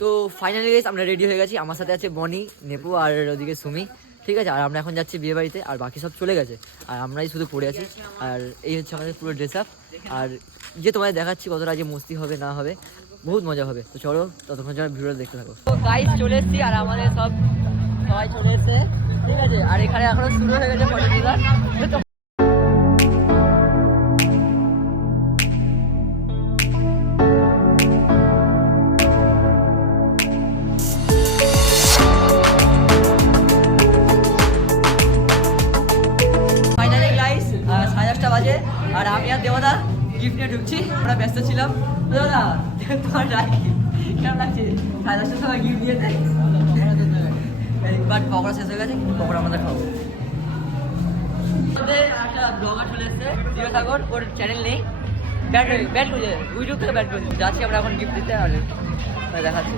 তো finally guys আমরা ready হয়ে গেছি। আমার সাথে আছে বনি, নেপু আর ওদিকে সুমি, ঠিক আছে। আর আমরা এখন যাচ্ছি বিয়ে বাড়িতে, আর বাকি সব চলে গেছে, আর আমরাই শুধু পড়ে আছি। আর এই হচ্ছে আমাদের পুরো ড্রেস আপ। আর যে তোমাদের দেখাচ্ছি কতটা যে মস্তি হবে না হবে, বহুত মজা হবে। তো চলো ততক্ষণ যেন ভিডিওটা দেখতে থাকো। তো গাইস চলে এসেছি, আর আমাদের সবাই চলে এসেছে, ঠিক আছে। আর এখানে এখনো শুরু হয়ে গেছে ফটো তোলা। বাজে আর আমি আর দেবদা গিফট নিয়ে ঢুকছি। আমরা ব্যস্ত ছিলাম। দেবদা তোমার রাখি কেমন লাগছে? 10:30টার সময় গিফট দিয়েছে, বাট পকোড়া শেষ হয়ে গেছে। পকোড়া আমাদের খাবো। একটা ব্লগার চলে এসছে দিও সাগর, ওর চ্যানেল নেই, ব্যাট বুঝে ইউটিউব থেকে ব্যাট বুঝে যাচ্ছি আমরা এখন গিফট দিতে। আর দেখাচ্ছি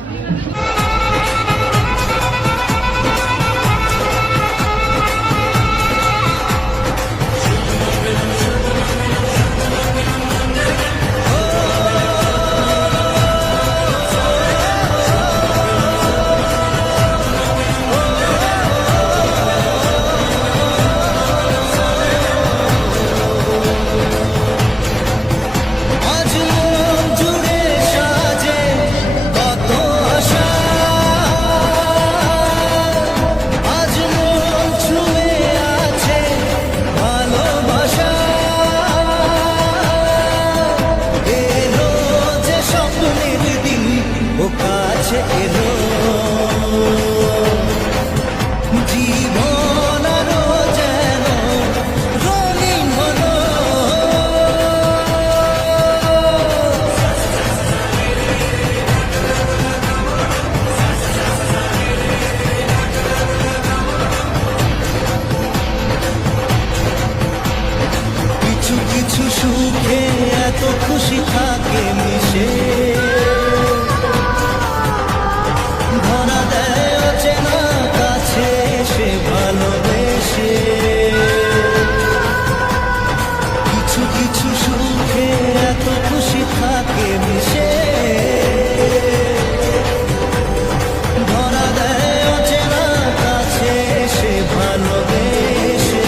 সুখে এত খুশি থাকে মিশে, ধরা দেয় অচেনা কাছে সে ভালোবেসে। কিছু কিছু সুখে এত খুশি থাকে মিশে, ধরা দেয় অচেনা কাছে সে ভালোবেসে।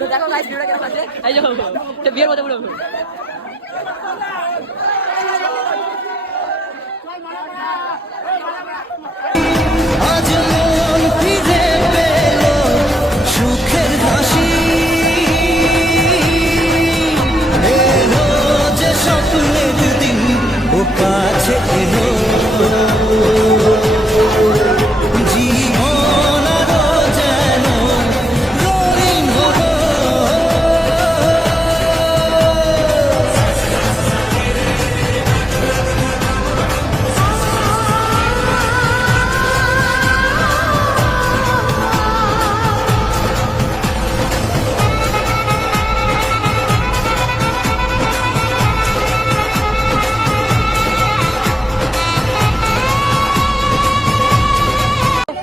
তো দেখো গাইস ভিডিওটা কেমন আছে। এই যে বিয়ের মধ্যে পুরো আজ মন ফিরে পেল সুখের হাসি, এলো যে স্বপ্নের দিন ও কাছে এলো। জীবন আরো যেন রঙিন হলো।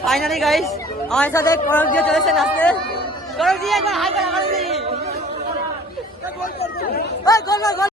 ফাইনালি গাইস আমার সাথে করক দিয়ে চলেছে নাচতে। করক দিয়ে একবার হাই করে করক দিয়ে এই গোল গোল গোল।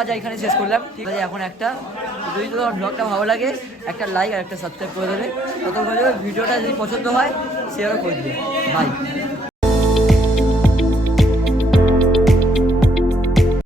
কাজ এখানে শেষ করলাম, ঠিক আছে? এখন একটা, যদি তোমার ব্লগটা ভালো লাগে একটা লাইক আর একটা সাবস্ক্রাইব করে দেবে, ততক্ষণ ভিডিওটা যদি পছন্দ হয় শেয়ারও করে দেবে। বাই।